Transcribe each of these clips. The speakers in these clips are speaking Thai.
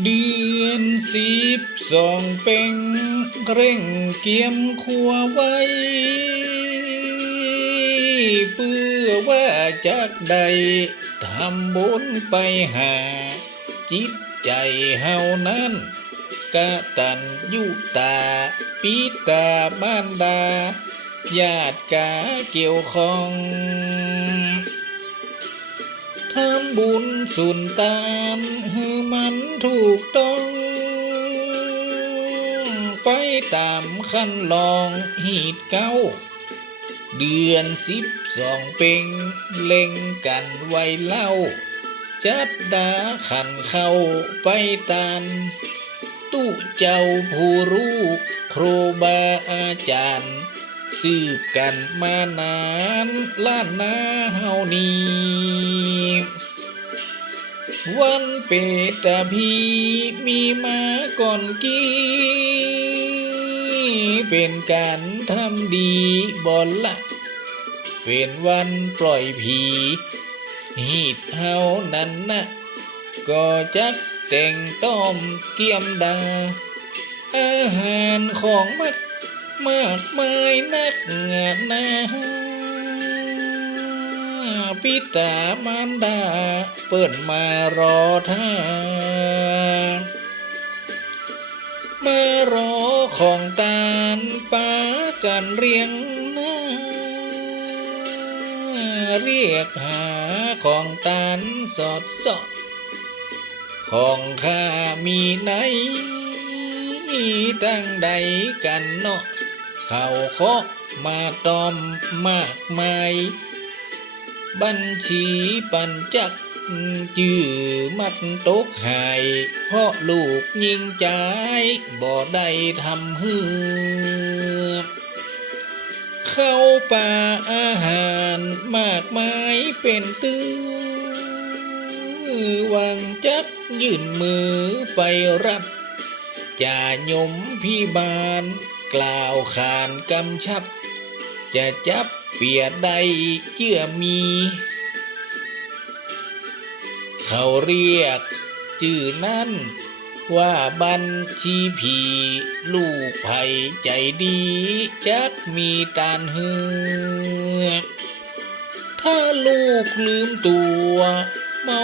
เดือนสิบสองเป็งเร่งเกียมครัวไว้ เพื่อว่าจากใดทำบุญไปหา จิตใจเฮานั้นกะตันยุตาปิตาบานดา ญาติกาเกี่ยวข้องทำบุญสุนตานให้มัน ถูกต้อง ไปตามขั้นลองหีดเก้า เดือนสิบสองเป็งเล่งกันไว้เล่า จัดดาขันเข้าไปตานตู้เจ้าผู้รู้ครูบาอาจารย์สืบกันมานานล้านนาเฮานี้ วันเปตาพีมีมาก่อนกี้ เป็นการทำดีบอลละเป็นวันปล่อยผีหีดเฮานั้นนะก็จักแต่งต้อมเกียมดา อาหารของมักมากมายนักงานนา พิตามารดา เปิดมารอท่ามารอของตาลปากันเรียงหน้า เรียกหาของตาลสอดสอดของข้ามีไหนตั้งใดกันเนาะ เขาเคาะมาตอมมากมาย บัญชีปันจักจื้อมัดตกหายเพราะลูกยิงใจายบ่ได้ทำฮือเข้าป่าอาหารมากมายเป็นตื้อวางจักยื่นมือไปรับจ่ายมพี่บาน กล่าวขานกำชับ จะจับ เปียใดเจื่อมี เขาเรียกชื่อนั้น ว่าบัญชีผี ลูกไผ่ใจดี จักมีตานเฮือถ้าลูกลืมตัวเมา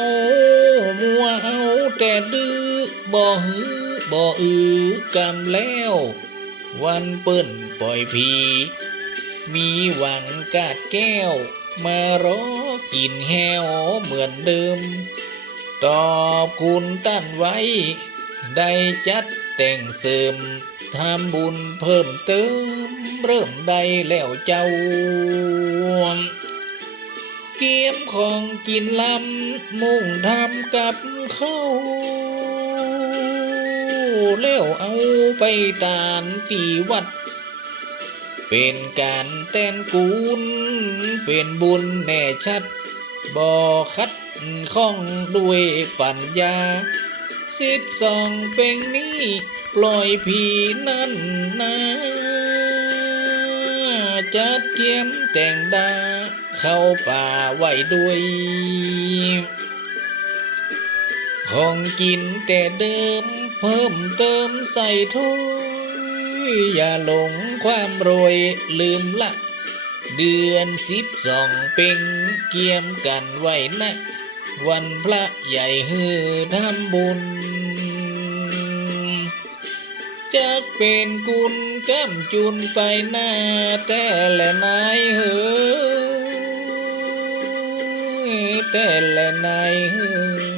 มัวเอาแต่ดื้อบ่หือบ่อือกำแล้ว วันเปิ้นปล่อยผี มีหวังกาดแก้ว มารอกินแห้วเหมือนเดิม ตอบคุณตั้นไว้ ได้จัดแต่งเสริมทำบุญเพิ่มเติม เริ่มได้แล้วเจ้า เกียมของกินลำมุ่งทำกับเข้าแล้วเอาไปตานตีวัด เป็นการเต้นกูลเป็นบุญแน่ชัดบ่คัดข้องด้วยปัญญาสิบสองเป็งนี้ปล่อยผีนั่นนาจัดเกียมแต่งดาเข้าป่าไว้ด้วย ของกินแต่เดิมเพิ่มเติมใส่ถ้วย อย่าหลงความรวยลืมละ เดือนสิบสองเป็งเกียมกันไว้นะ วันพระใหญ่ฮือทำบุญจะเป็นกุลกำจุนไปหน้าแต่ละนายเฮ้อแต่ละนายเฮ้อ